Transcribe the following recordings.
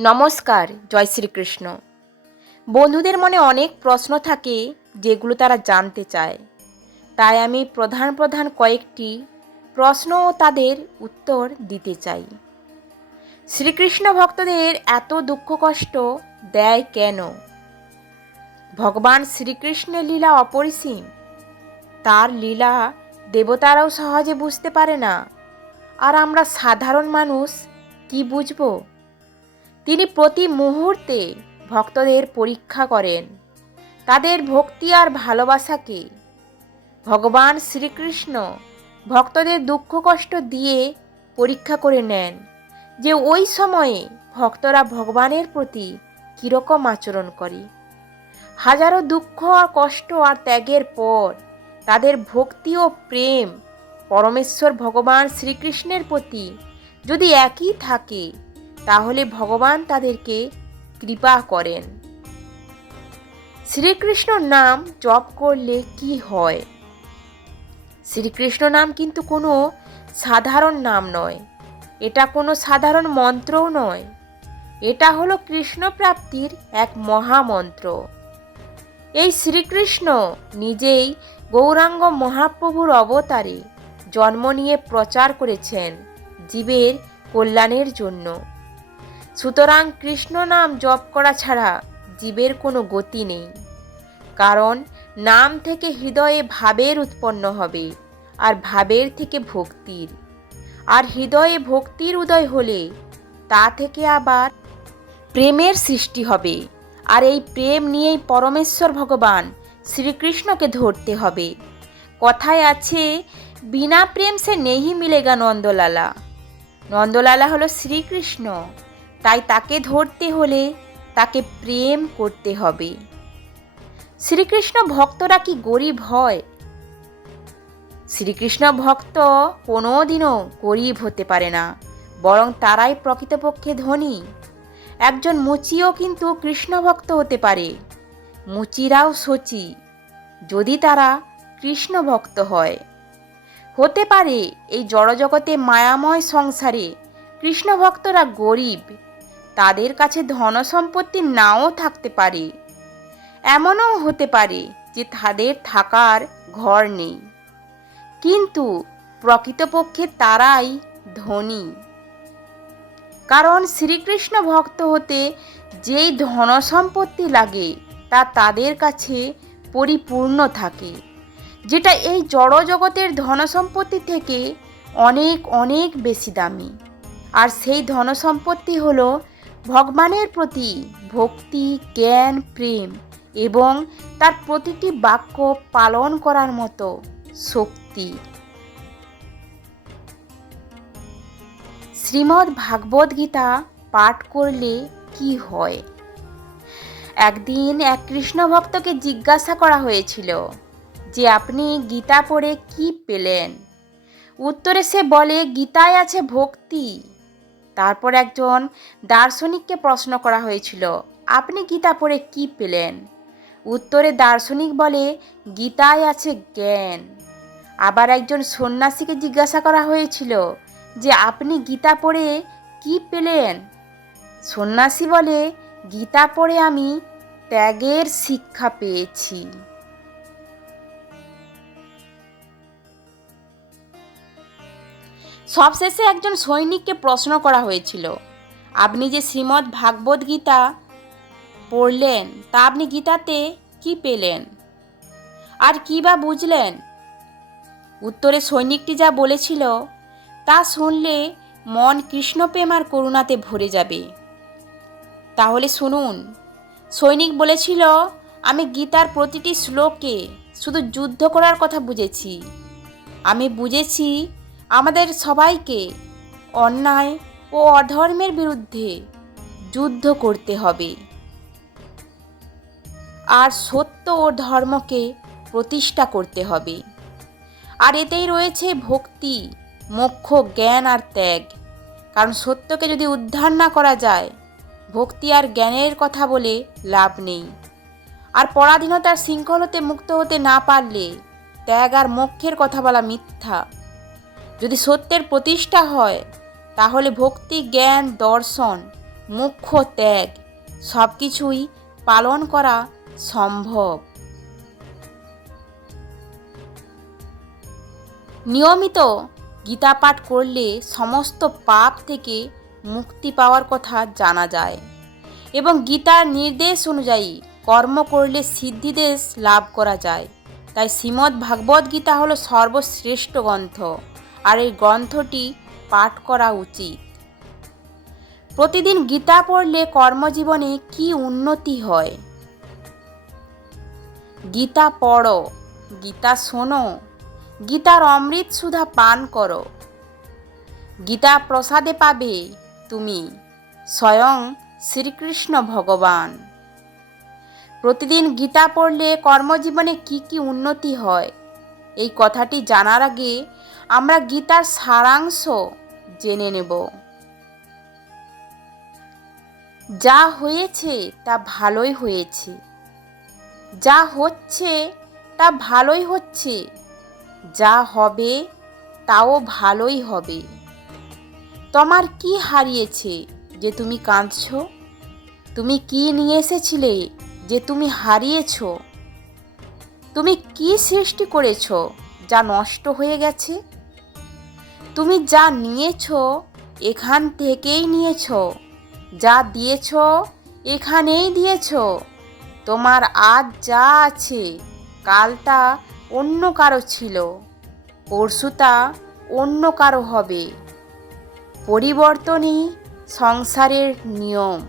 নমস্কার, জয় শ্রীকৃষ্ণ। বন্ধুদের মনে অনেক প্রশ্ন থাকে যেগুলো তারা জানতে চায়। তাই আমি প্রধান প্রধান কয়েকটি প্রশ্ন ও তাদের উত্তর দিতে চাই। শ্রীকৃষ্ণ ভক্তদের এত দুঃখ কষ্ট দেয় কেন? ভগবান শ্রীকৃষ্ণের লীলা অপরিসীম। তার লীলা দেবতারাও সহজে বুঝতে পারে না। আর আমরা সাধারণ মানুষ কি বুঝব? তিনি প্রতি মুহূর্তে ভক্তদের পরীক্ষা করেন। তাদের ভক্তি আর ভালোবাসাকে ভগবান শ্রীকৃষ্ণ ভক্তদের দুঃখ কষ্ট দিয়ে পরীক্ষা করে নেন যে ওই সময়ে ভক্তরা ভগবানের প্রতি কীরকম আচরণ করে। হাজারো দুঃখ আর কষ্ট আর ত্যাগের পর তাদের ভক্তি ও প্রেম পরমেশ্বর ভগবান শ্রীকৃষ্ণের প্রতি যদি একই থাকে তাহলে ভগবান তাদেরকে কৃপা করেন। শ্রীকৃষ্ণ নাম জপ করলে কি হয়? শ্রীকৃষ্ণ নাম কিন্তু কোনো সাধারণ নাম নয়। এটা কোনো সাধারণ মন্ত্রও নয়। এটা হলো কৃষ্ণ প্রাপ্তির এক মহামন্ত্র। এই শ্রীকৃষ্ণ নিজেই গৌরাঙ্গ মহাপ্রভুর অবতারে জন্ম নিয়ে প্রচার করেছেন জীবের কল্যাণের জন্য। সুতরাং কৃষ্ণ নাম জপ করা ছাড়া জীবের কোনো গতি নেই। কারণ নাম থেকে হৃদয়ে ভাবের উৎপন্ন হবে, আর ভাবের থেকে ভক্তির। আর হৃদয়ে ভক্তির উদয় হলে তা থেকে আবার প্রেমের সৃষ্টি হবে, আর এই প্রেম নিয়েই পরমেশ্বর ভগবান শ্রীকৃষ্ণকে ধরতে হবে। কথায় আছে, বিনা প্রেম সে নেহি মিলেগা নন্দলালা। নন্দলালা হলো শ্রীকৃষ্ণ। তাই তাকে ধরতে হলে তাকে প্রেম করতে হবে। শ্রীকৃষ্ণ ভক্তরা কি গরিব হয়? শ্রীকৃষ্ণ ভক্ত কোনোদিনও গরিব হতে পারে না, বরং তারাই প্রকৃতপক্ষে ধনী। একজন মুচিও কিন্তু কৃষ্ণ ভক্ত হতে পারে, মুচিরাও সচি যদি তারা কৃষ্ণ ভক্ত হয়। হতে পারে এই জড়জগতে মায়াময় সংসারে কৃষ্ণ ভক্তরা গরিব। তাদের কাছে ধন সম্পত্তি নাও থাকতে পারে। এমনও হতে পারে যে তাদের থাকার ঘর নেই। কিন্তু প্রকৃতপক্ষে তারাই ধনী। কারণ শ্রীকৃষ্ণ ভক্ত হতে যেই ধন সম্পত্তি লাগে, তা তাদের কাছে পরিপূর্ণ থাকে। যেটা এই জড় জগতের ধন সম্পত্তি থেকে অনেক অনেক বেশি দামি। আর সেই ধন সম্পত্তি হলো ভগবানের প্রতি ভক্তি, জ্ঞান, প্রেম এবং তার প্রতিটি বাক্য পালন করার মতো শক্তি। শ্রীমদ্ ভাগবত গীতা পাঠ করলে কি হয়? একদিন এক কৃষ্ণ ভক্তকে জিজ্ঞাসা করা হয়েছিল যে, আপনি গীতা পড়ে কি পেলেন? উত্তরে সে বলে, গীতায় আছে ভক্তি। তারপর একজন দার্শনিককে প্রশ্ন করা হয়েছিল, আপনি গীতা পড়ে কি পেলেন? উত্তরে দার্শনিক বলে, গীতায় আছে জ্ঞান। আবার একজন সন্ন্যাসীকে জিজ্ঞাসা করা হয়েছিল, যে আপনি গীতা পড়ে কি পেলেন? সন্ন্যাসী বলে, গীতা পড়ে আমি ত্যাগের শিক্ষা পেয়েছি। সবশেষে একজন সৈনিককে প্রশ্ন করা হয়েছিল, আপনি যে শ্রীমদ্ ভাগবত গীতা পড়লেন, তা আপনি গীতাতে কি পেলেন? আর কি বা বুঝলেন? উত্তরে সৈনিকটি যা বলেছিল, তা শুনলে মন কৃষ্ণপ্রেম আর করুণাতে ভরে যাবে। তাহলে শুনুন, সৈনিক বলেছিল, আমি গীতার প্রতিটি শ্লোকে শুধু যুদ্ধ করার কথা বুঝেছি। আমি বুঝেছি আমাদের সবাইকে অন্যায় ও অধর্মের বিরুদ্ধে যুদ্ধ করতে হবে। আর সত্য ও ধর্মকে প্রতিষ্ঠা করতে হবে। আর এতেই রয়েছে ভক্তি, মোক্ষ, জ্ঞান আর ত্যাগ। কারণ সত্যকে যদি উদ্ধার না করা যায়, ভক্তি আর জ্ঞানের কথা বলে লাভ নেই। আর পরাধীনতার শৃঙ্খল হতে মুক্ত হতে না পারলে ত্যাগ আর মোক্ষের কথা বলা মিথ্যা। যদি সত্যের প্রতিষ্ঠা হয়, তাহলে ভক্তি, জ্ঞান, দর্শন, মুখ্য ত্যাগ সব কিছুই পালন করা সম্ভব। নিয়মিত গীতা পাঠ করলে সমস্ত পাপ থেকে মুক্তি পাওয়ার কথা জানা যায় এবং গীতার নির্দেশ অনুযায়ী কর্ম করলে সিদ্ধিদেশ লাভ করা যায়। তাই শ্রীমদ্ ভাগবত গীতা হলো সর্বশ্রেষ্ঠ গ্রন্থ। আর এই গ্রন্থটি পাঠ করা উচিত। প্রতিদিন গীতা পড়লে কর্মজীবনে কি উন্নতি হয়? গীতা পড়ো, গীতা শোনো, গীতার অমৃত সুধা পান করো। গীতা প্রসাদে পাবে তুমি, স্বয়ং শ্রীকৃষ্ণ ভগবান। প্রতিদিন গীতা পড়লে কর্মজীবনে কি কি উন্নতি হয়? এই কথাটি জানার আগে আমরা গীতার সারাংশ জেনে নেব। যা হয়েছে তা ভালোই হয়েছে। যা হচ্ছে তা ভালোই হচ্ছে। যা হবে তাও ভালোই হবে। তোমার কি হারিয়েছে যে তুমি কাঁদছ? তুমি কি নিয়ে এসেছিলে যে তুমি হারিয়েছ? তুমি কি সৃষ্টি করেছ যা নষ্ট হয়ে গেছে? তুমি যা নিয়েছ, এখান থেকেই নিয়েছ। যা দিয়েছ, এখানেই দিয়েছ। তোমার আজ যা আছে কাল তা অন্য কারও ছিল পরশু তা অন্য কারও হবে। পরিবর্তনই সংসারের নিয়ম।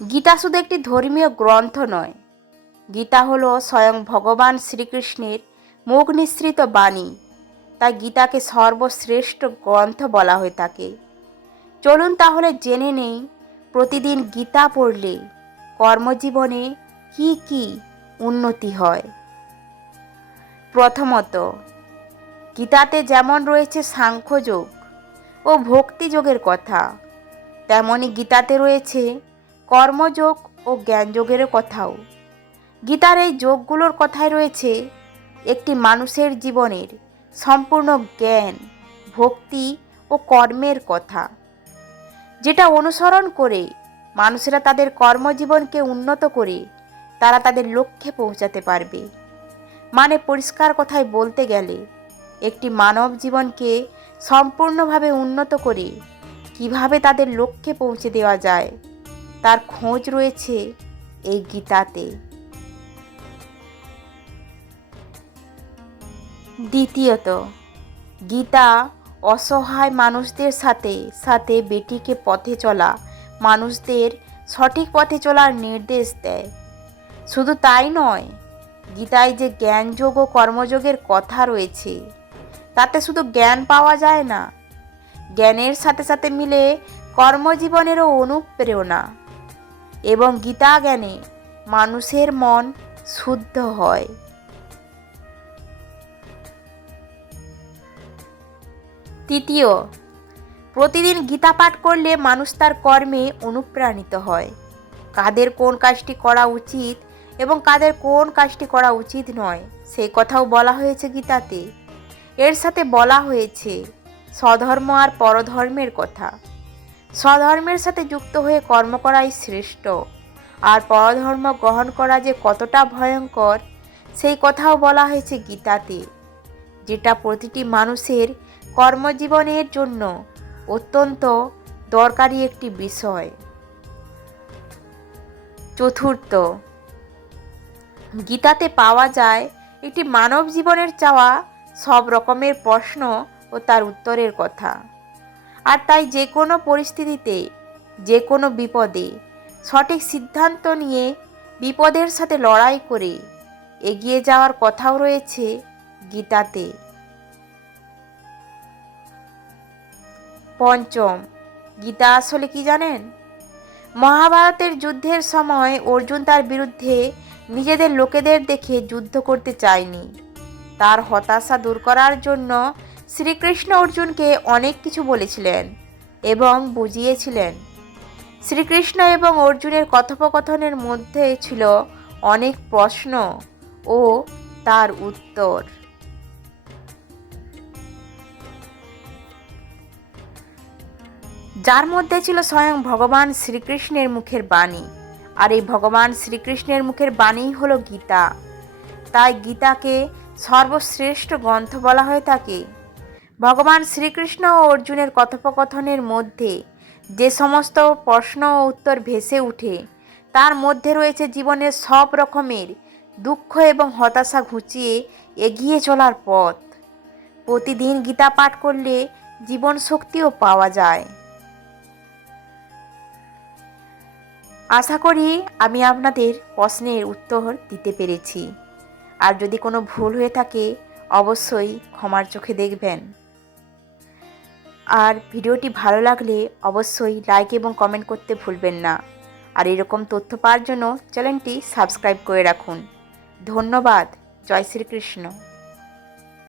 গীতা শুধু একটি ধর্মীয় গ্রন্থ নয়। গীতা হলো স্বয়ং ভগবান শ্রীকৃষ্ণের মুখ নিঃসৃত বাণী। তাই গীতাকে সর্বশ্রেষ্ঠ গ্রন্থ বলা হয়ে থাকে। চলুন তাহলে জেনে নেই, প্রতিদিন গীতা পড়লে কর্মজীবনে কি কি উন্নতি হয়। প্রথমত, গীতাতে যেমন রয়েছে সাংখ্যযোগ ও ভক্তিযোগের কথা তেমনই গীতাতে রয়েছে কর্মযোগ ও জ্ঞানযোগের কথাও। গীতার এই যোগগুলোর কথায় রয়েছে একটি মানুষের জীবনের সম্পূর্ণ জ্ঞান, ভক্তি ও কর্মের কথা। যেটা অনুসরণ করে মানুষেরা তাদের কর্মজীবনকে উন্নত করে তারা তাদের লক্ষ্যে পৌঁছাতে পারবে। মানে পরিষ্কার কথায় বলতে গেলে, একটি মানব জীবনকে সম্পূর্ণভাবে উন্নত করে কীভাবে তাদের লক্ষ্যে পৌঁছে দেওয়া যায়, তার খোঁজ রয়েছে এই গীতাতে। দ্বিতীয়ত, গীতা অসহায় মানুষদের সাথে সাথে বেটিকে পথে চলা, মানুষদের সঠিক পথে চলার নির্দেশ দেয়। শুধু তাই নয়, গীতায় যে জ্ঞানযোগ ও কর্মযোগের কথা রয়েছে, তাতে শুধু জ্ঞান পাওয়া যায় না, জ্ঞানের সাথে সাথে মিলে কর্মজীবনেরও অনুপ্রেরণা। এবং গীতা জ্ঞানে মানুষের মন শুদ্ধ হয়। তৃতীয়, প্রতিদিন গীতা পাঠ করলে মানুষ তার কর্মে অনুপ্রাণিত হয়। কাদের কোন কাজটি করা উচিত এবং কাদের কোন কাজটি করা উচিত নয়, সেই কথাও বলা হয়েছে গীতাতে। এর সাথে বলা হয়েছে, স্বধর্ম আর পরধর্মের কথা। স্বধর্মের সাথে যুক্ত হয়ে কর্ম করাই শ্রেষ্ঠ, আর পরধর্ম গ্রহণ করা যে কতটা ভয়ঙ্কর, সেই কথাও বলা হয়েছে গীতাতে, যেটা প্রতিটি মানুষের কর্মজীবনের জন্য অত্যন্ত দরকারি একটি বিষয়। চতুর্থ, গীতাতে পাওয়া যায় একটি মানব জীবনের চাওয়া সব রকমের প্রশ্ন ও তার উত্তরের কথা। আর তাই যে কোনো পরিস্থিতিতে, যে কোনো বিপদে সঠিক সিদ্ধান্ত নিয়ে বিপদের সাথে লড়াই করে এগিয়ে যাওয়ার কথাও রয়েছে গীতাতে। পঞ্চম। গীতা আসলে কি জানেন? মহাভারতের যুদ্ধের সময় অর্জুন তার বিরুদ্ধে নিজেদের লোকেদের দেখে যুদ্ধ করতে চায়নি। তার হতাশা দূর করার জন্য শ্রীকৃষ্ণ অর্জুনকে অনেক কিছু বলেছিলেন এবং বুঝিয়েছিলেন। শ্রীকৃষ্ণ এবং অর্জুনের কথোপকথনের মধ্যে ছিল অনেক প্রশ্ন ও তার উত্তর। যার মধ্যে ছিল স্বয়ং ভগবান শ্রীকৃষ্ণের মুখের বাণী। আর এই ভগবান শ্রীকৃষ্ণের মুখের বাণীই হলো গীতা। তাই গীতাকে সর্বশ্রেষ্ঠ গ্রন্থ বলা হয়ে থাকে ভগবান শ্রীকৃষ্ণ ও অর্জুনের কথোপকথনের মধ্যে যে সমস্ত প্রশ্ন ও উত্তর ভেসে ওঠে তার মধ্যে রয়েছে জীবনের সব রকমের দুঃখ এবং হতাশা ঘুচিয়ে এগিয়ে চলার পথ। প্রতিদিন গীতা পাঠ করলে জীবন শক্তিও পাওয়া যায়। আশা করি আমি আপনাদের প্রশ্নের উত্তর দিতে পেরেছি। আর যদি কোনো ভুল হয়ে থাকে, অবশ্যই ক্ষমার চোখে দেখবেন। আর ভিডিওটি ভালো লাগলে অবশ্যই লাইক এবং কমেন্ট করতে ভুলবেন না। আর এরকম তথ্য পাওয়ার জন্য চ্যানেলটি সাবস্ক্রাইব করে রাখুন। ধন্যবাদ। জয় শ্রীকৃষ্ণ।